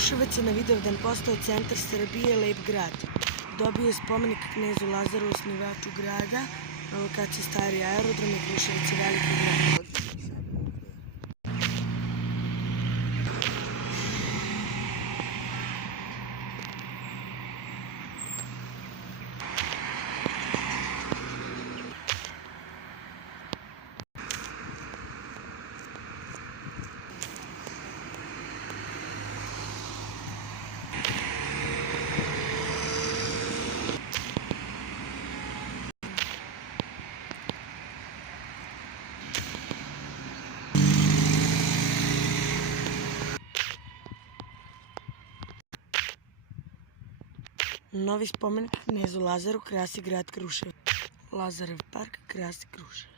Kruševac je na Vidovdan postao centar Srbije, lep grad. Dobio je spomenik knezu Lazaru, osnivaču grada, na lokaciji stari aerodrom i Kruševac je veliki grad. Novi spomenik knezu Lazaru krasi grad Kruševac. Lazarev park krasi Kruševac.